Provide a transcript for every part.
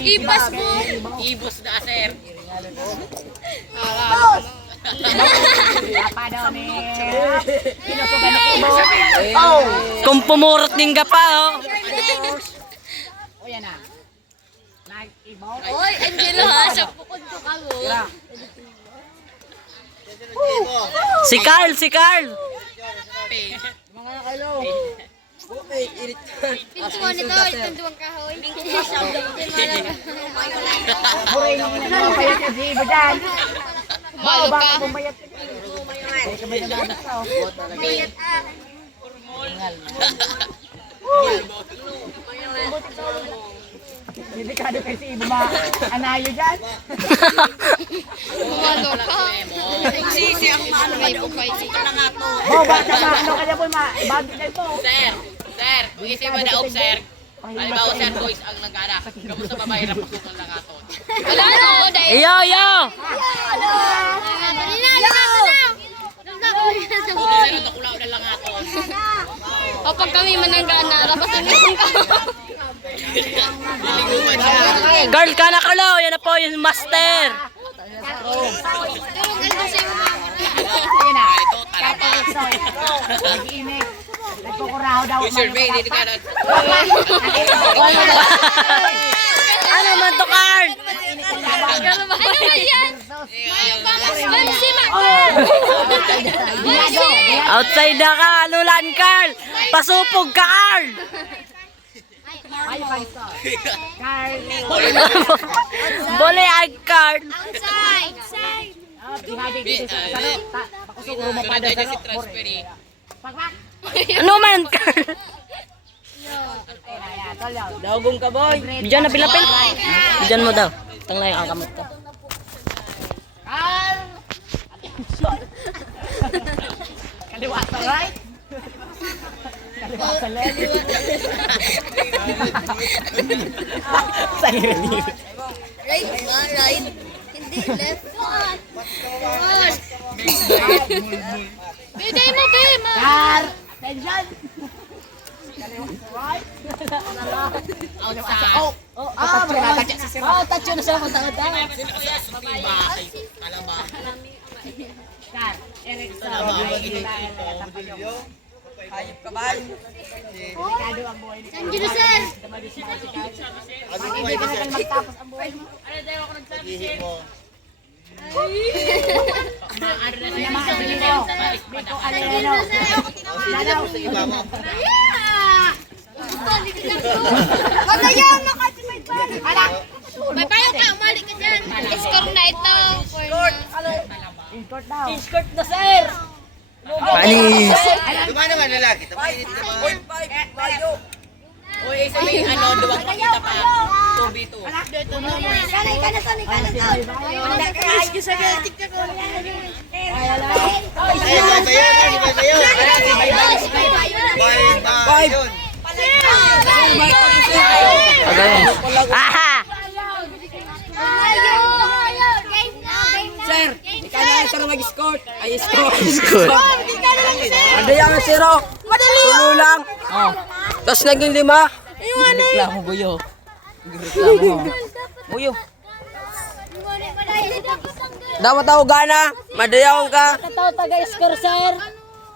Ibas mo. Ibos na, sir. Apa daw ni? Kung pumurot din ka pa, oh. O yan na. Nag-ibaw. Oy, Angelo ha, sa pukod ko ka mo. Si Carl, si Carl. Pintuan ito, pintuan kahoy. Buray na muna na payat ka di ba dyan? Malo ka. Bumayat ka. Ay kamay na mga tao. Delikado kayo si Ibo ma. Anayo dyan. Malo ka. Nagsisi ang maano ka daw. Boba sa ano kanya po ma. Bagay kayo po. Sir, isip mo na, sir. Halimbawa, sir, boys, ang nagana. Kamusta babae na pasok ang langaton? Wala no, dahil. Yo, yo. Buto sir, ang nakulaw na langaton. O pag kami mananggana, labasan mo yung Niliguman siya. Carl, kanakalaw. Yan na po yung master. Ayun na. Ito, talaba. Nag-iimik. Nagkukuraho daw. Uy, survey, dito ka na. Ano man to, Carl? Ano ba yan? Outside na ka, alulan, Carl. Pasupog ka, Carl. Carl. Bole ay Carl. Outside. Bihagi dito sa ano. Pakusuguro mo pa Ganda daw sa niya si ano. Transfery. Pakpak. Ano man, Carl? Ayan, tolong. Dagong ka, boy. Diyan na pilapil. Diyan mo daw. Tanglay ang kamot ko. Carl. Kaliwa sa right. Kaliwa sa left. Sa'yo rin. Right, right. Hindi, left. Biday mo, Bema. Carl. Attention. Kaliwa sa right. Outside. Touch si Sir. Oh, touch na siya mo sa utak. Bahay, talaba. Carl. Eric sa Hayop ka ba? Delikado ang buhay ni Carl. Angelo, sir. Hindi ka na magtapos ang buhay mo. Namahali mo. Biko Aleno. Lalaw. Wala yan, nakasimay pa. May payong ka, umalik ka dyan. Score na ito. In court daw. Panis. Lumana nga lalaki. Tapainit naman. Uy, sabihin, duwag makita pa. 2v2. Sanay ka na. Ayun, ayun. Bye, yun. Aha! Sir, Ikaw na isa na mag-escort. Ay, escort. Good. Ada yang zero. Tulo lang. Oh. Tapos naging 5. Reklamo buyo. Reklamo. Buyo. Daw tao gana. Madayaw ka. Tao taga-score, sir.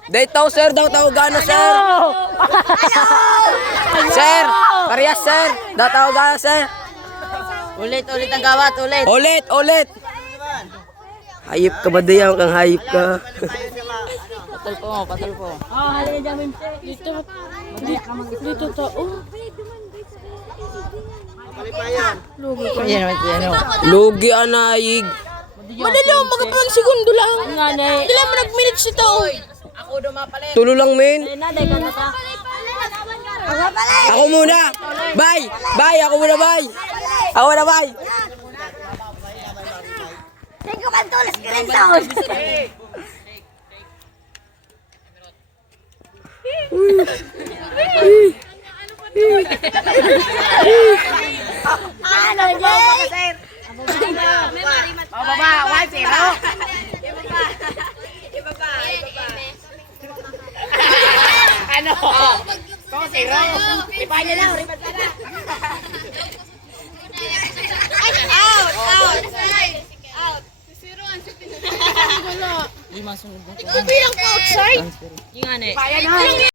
Dito sir, daw tao gana sir. Sir, parehas sir. Daw tao gana sir. Ulit ang gawat, ulit. Ulit. Hayop ka, madayaw kang hayop ka. Patol po. Oh, halika dyan, dito. Dito to. Oh. Yan naman siya, no? Lugi anayig. Madali, magkapalang segundo lang. Nga na eh. Hindi lang nag-minutes ito. Tulo lang men. Naday ka na ta. Ako muna. Bye. Ako muna bye. Thank you, Mantulas Kirintaon. Ano, Jay? Baba, 1-0. Ano? Kung 0. Iba niya lang, ribat ka na. Wala. Di masunod na. Ikaw bilang ko outside. Yung ano eh.